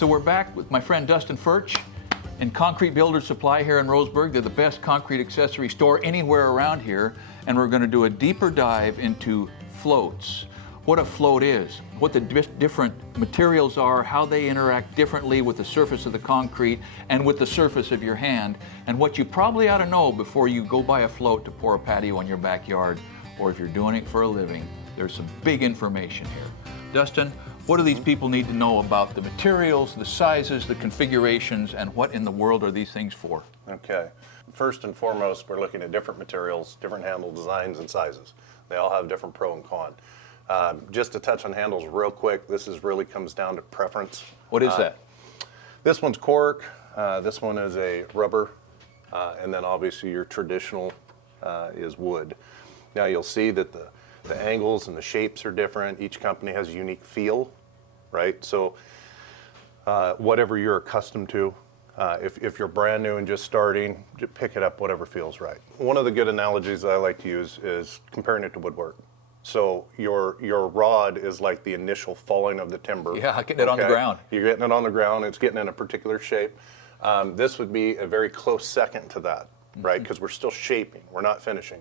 So we're back with my friend Dustin Furch in Concrete Builder Supply here in Roseburg. They're the best concrete accessory store anywhere around here. And we're going to do a deeper dive into floats. What a float is, what the different materials are, how they interact differently with the surface of the concrete and with the surface of your hand, and what you probably ought to know before you go buy a float to pour a patio in your backyard, or if you're doing it for a living. There's some big information here. Dustin, what do these people need to know about the materials, the sizes, the configurations, and what in the world are these things for? Okay. First and foremost, we're looking at different materials, different handle designs and sizes. They all have different pro and con. Just to touch on handles real quick, this really comes down to preference. What is that? This one's cork, this one is a rubber, and then obviously your traditional is wood. Now you'll see that the angles and the shapes are different. Each company has a unique feel, right? So whatever you're accustomed to, if you're brand new and just starting, just pick it up, whatever feels right. One of the good analogies that I like to use is comparing it to woodwork. So your rod is like the initial falling of the timber. Yeah, getting it on the ground. You're getting it on the ground, it's getting in a particular shape. This would be a very close second to that, right? Because we're still shaping, we're not finishing.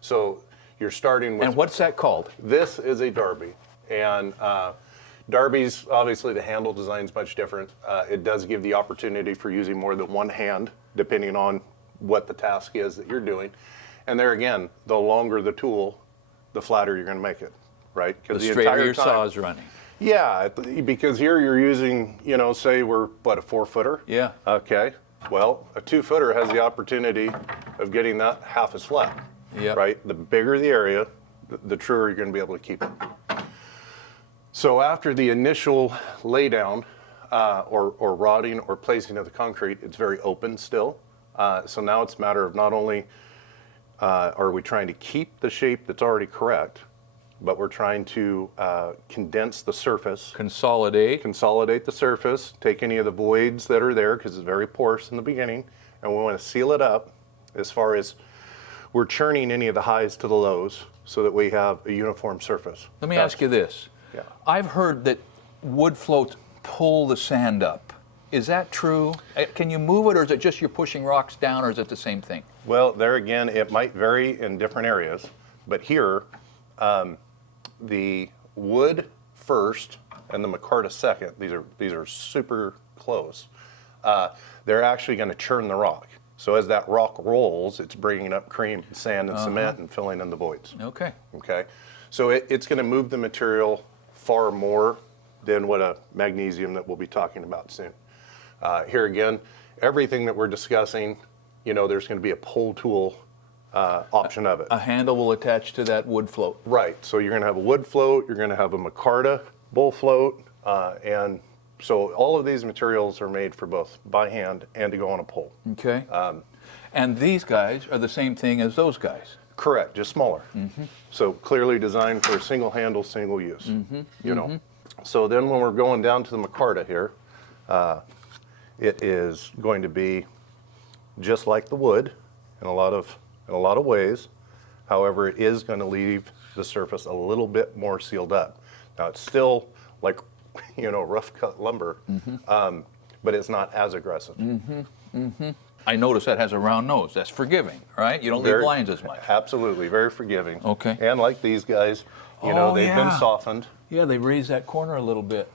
So you're starting with... And what's that called? This is a Darby. And Darby's, obviously the handle design's much different. It does give the opportunity for using more than one hand, depending on what the task is that you're doing. And there again, the longer the tool, the flatter you're going to make it, right? The straighter your saw is running. Yeah, because here you're using, say we're, what, a 4-footer? Yeah. Okay. Well, a 2-footer has the opportunity of getting that half as flat, right? The bigger the area, the truer you're going to be able to keep it. So after the initial laydown or rodding or placing of the concrete, it's very open still. So now it's a matter of not only are we trying to keep the shape that's already correct, but we're trying to condense the surface. Consolidate the surface, take any of the voids that are there because it's very porous in the beginning, and we want to seal it up as far as we're churning any of the highs to the lows so that we have a uniform surface. Let me ask you this. Yeah. I've heard that wood floats pull the sand up. Is that true? Can you move it, or is it just you're pushing rocks down, or is it the same thing? Well, there again, it might vary in different areas, but here, the wood first and the micarta second, these are super close, they're actually going to churn the rock. So as that rock rolls, it's bringing up cream, sand, and cement and filling in the voids. Okay. Okay. So it's going to move the material far more than what a magnesium that we'll be talking about soon. Here again, everything that we're discussing, there's going to be a pull tool option of it. A handle will attach to that wood float. Right. So you're going to have a wood float, you're going to have a micarta bull float, and so all of these materials are made for both by hand and to go on a pole. Okay. And these guys are the same thing as those guys. Correct, just smaller. So clearly designed for a single handle, single use. So then when we're going down to the micarta here, it is going to be just like the wood in a lot of ways. However, it is going to leave the surface a little bit more sealed up. Now it's still like rough cut lumber, but it's not as aggressive. I notice that has a round nose. That's forgiving, right? You don't leave lines as much. Absolutely, very forgiving. Okay. And like these guys, they've been softened. Yeah, they raised that corner a little bit.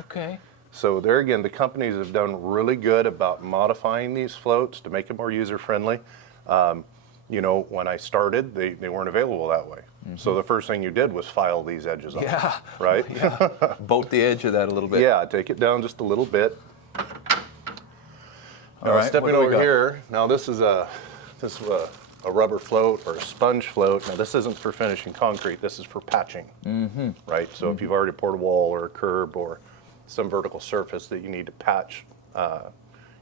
Okay. So there again, the companies have done really good about modifying these floats to make it more user-friendly. When I started, they weren't available that way. So the first thing you did was file these edges off. Yeah. Right? Boat the edge of that a little bit. Yeah, take it down just a little bit. All right, stepping over here, now this is a rubber float or a sponge float. Now this isn't for finishing concrete, this is for patching, right? So if you've already poured a wall or a curb or some vertical surface that you need to patch,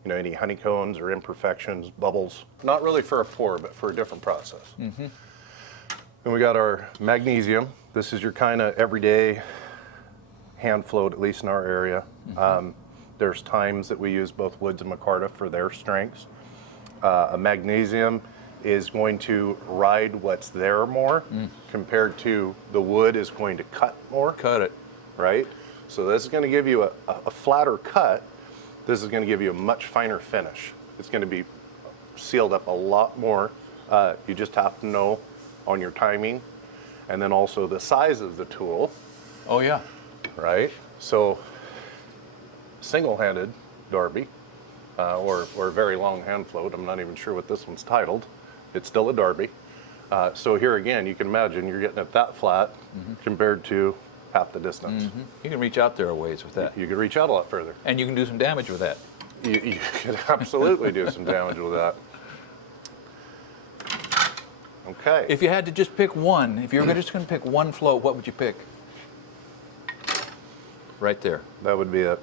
any honeycombs or imperfections, bubbles. Not really for a pour, but for a different process. And we got our magnesium. This is your kind of everyday hand float, at least in our area. There's times that we use both woods and micarta for their strengths. A magnesium is going to ride what's there more compared to the wood is going to cut more. Cut it. Right? So this is going to give you a flatter cut. This is going to give you a much finer finish. It's going to be sealed up a lot more. You just have to know on your timing, and then also the size of the tool. Oh yeah. Right? So single-handed Darby, or a very long hand float. I'm not even sure what this one's titled. It's still a Darby. So here again, you can imagine you're getting it that flat compared to half the distance. You can reach out there a ways with that. You could reach out a lot further. And you can do some damage with that. You could absolutely do some damage with that. Okay. If you had to just pick one, if you're just going to pick one float, what would you pick? Right there. That would be it.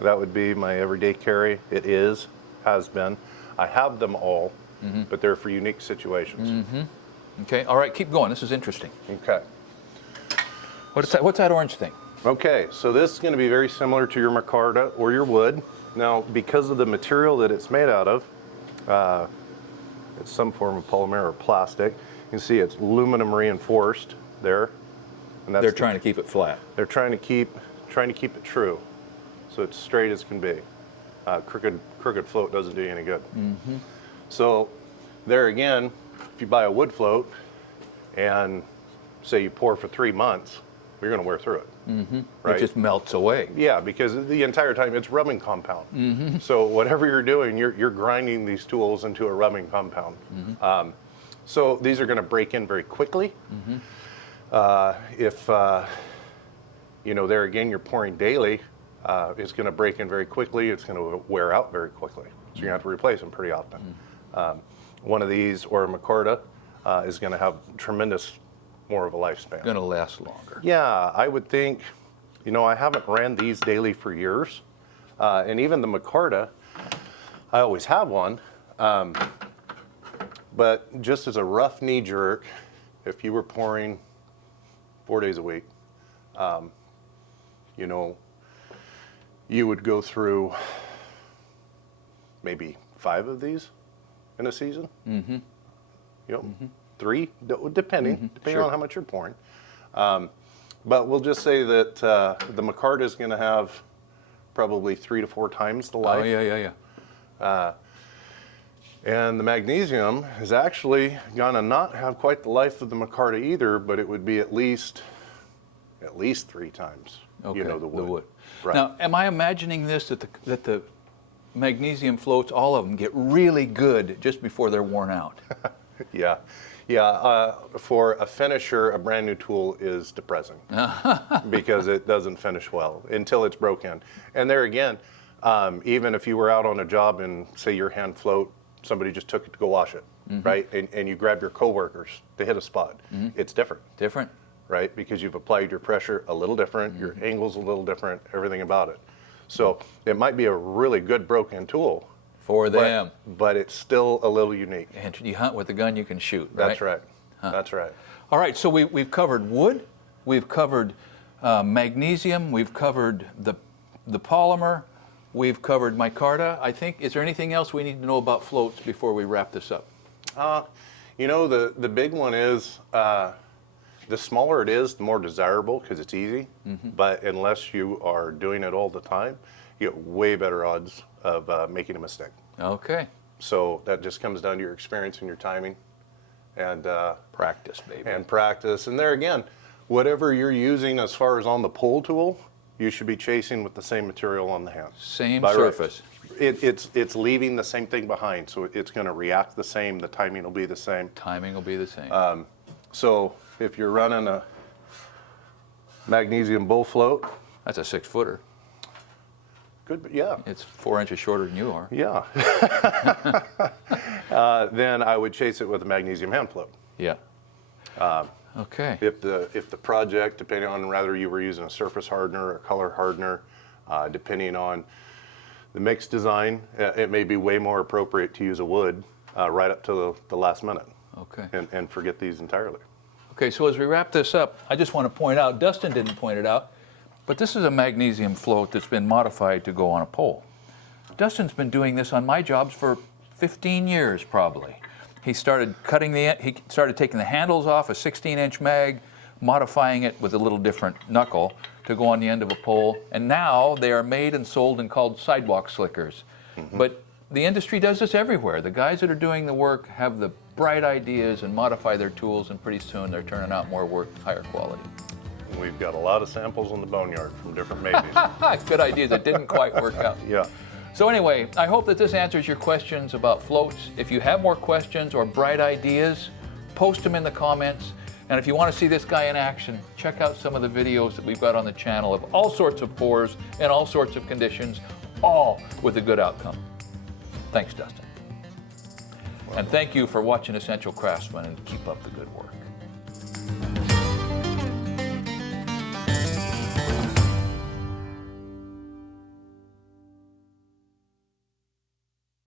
That would be my everyday carry. It is, has been. I have them all, but they're for unique situations. Okay, all right, keep going. This is interesting. Okay. What's that orange thing? Okay, so this is going to be very similar to your micarta or your wood. Now, because of the material that it's made out of, it's some form of polymer or plastic. You can see it's aluminum reinforced there. And that's They're trying to keep it flat. They're trying to keep it true, so it's straight as can be. Crooked float doesn't do you any good. So there again, if you buy a wood float and say you pour for 3 months, you're going to wear through it. Right? It just melts away. Yeah, because the entire time it's rubbing compound. So whatever you're doing, you're grinding these tools into a rubbing compound. So these are going to break in very quickly. If you know, there again, you're pouring daily, it's going to break in very quickly. It's going to wear out very quickly. So you're going to have to replace them pretty often. One of these or a micarta is going to have tremendous more of a lifespan. Going to last longer. Yeah, I would think, you know, I haven't ran these daily for years. And even the micarta, I always have one. But just as a rough knee jerk, if you were pouring 4 days a week, you know, you would go through maybe 5 of these in a season. You know, 3, depending Sure. on how much you're pouring. But we'll just say that the micarta is going to have probably 3 to 4 times the life. Oh, yeah. And the magnesium is actually going to not have quite the life of the micarta either, but it would be at least 3 times, you know, the wood. Right. Now, am I imagining this, that the magnesium floats, all of them, get really good just before they're worn out? Yeah. For a finisher, a brand new tool is depressing because it doesn't finish well until it's broken. And there again, even if you were out on a job and say your hand float, somebody just took it to go wash it, right? And you grab your coworkers to hit a spot. It's different. Different. Right? Because you've applied your pressure a little different, your angle's a little different, everything about it. So it might be a really good broken tool For them. but it's still a little unique. And you hunt with the gun you can shoot, right? That's right. That's right. All right, so we've covered wood, we've covered magnesium, we've covered the polymer, we've covered micarta. I think, is there anything else we need to know about floats before we wrap this up? You know, the big one is the smaller it is, the more desirable because it's easy. But unless you are doing it all the time, you get way better odds of making a mistake. Okay. So that just comes down to your experience and your timing, and Practice, baby. and practice. And there again, whatever you're using as far as on the pull tool, you should be chasing with the same material on the hand. Same By right. surface. It's leaving the same thing behind, so it's going to react the same. The timing will be the same. Timing will be the same. So if you're running a magnesium bull float, That's a 6-footer. good, yeah. It's 4 inches shorter than you are. Yeah. Then I would chase it with a magnesium hand float. Yeah. Okay. If the project, depending on whether you were using a surface hardener or a color hardener, depending on the mix design, it may be way more appropriate to use a wood right up to the last minute. Okay. And forget these entirely. Okay, so as we wrap this up, I just want to point out, Dustin didn't point it out, but this is a magnesium float that's been modified to go on a pole. Dustin's been doing this on my jobs for 15 years probably. He started taking the handles off a 16-inch mag, modifying it with a little different knuckle to go on the end of a pole. And now they are made and sold and called sidewalk slickers. But the industry does this everywhere. The guys that are doing the work have the bright ideas and modify their tools, and pretty soon they're turning out more work, higher quality. We've got a lot of samples in the boneyard from different maybes. Good idea that didn't quite work out. Yeah. So anyway, I hope that this answers your questions about floats. If you have more questions or bright ideas, post them in the comments. And if you want to see this guy in action, check out some of the videos that we've got on the channel of all sorts of pours and all sorts of conditions, all with a good outcome. Thanks, Dustin. And thank you for watching Essential Craftsman, and keep up the good work.